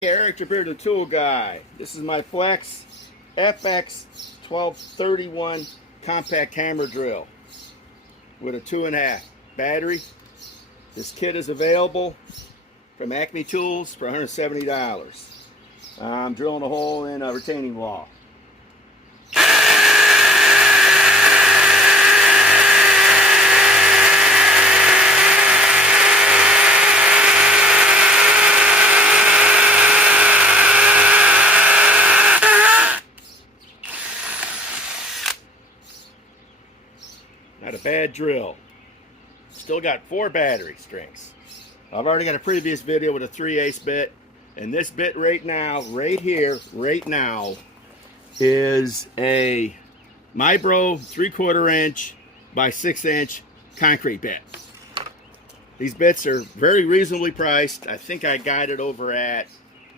Eric, your bearded tool guy. This is my Flex FX 1231 compact hammer drill with a 2.5 battery. This kit is available from Acme Tools for $170. I'm drilling a hole in a retaining wall. Not a bad drill. Still got 4 battery strings. I've already got a previous video with a 3/8 bit, and this bit right now, right here, right now, is a Mibro 3/4 inch by 6 inch concrete bit. These bits are very reasonably priced. I think I got it over at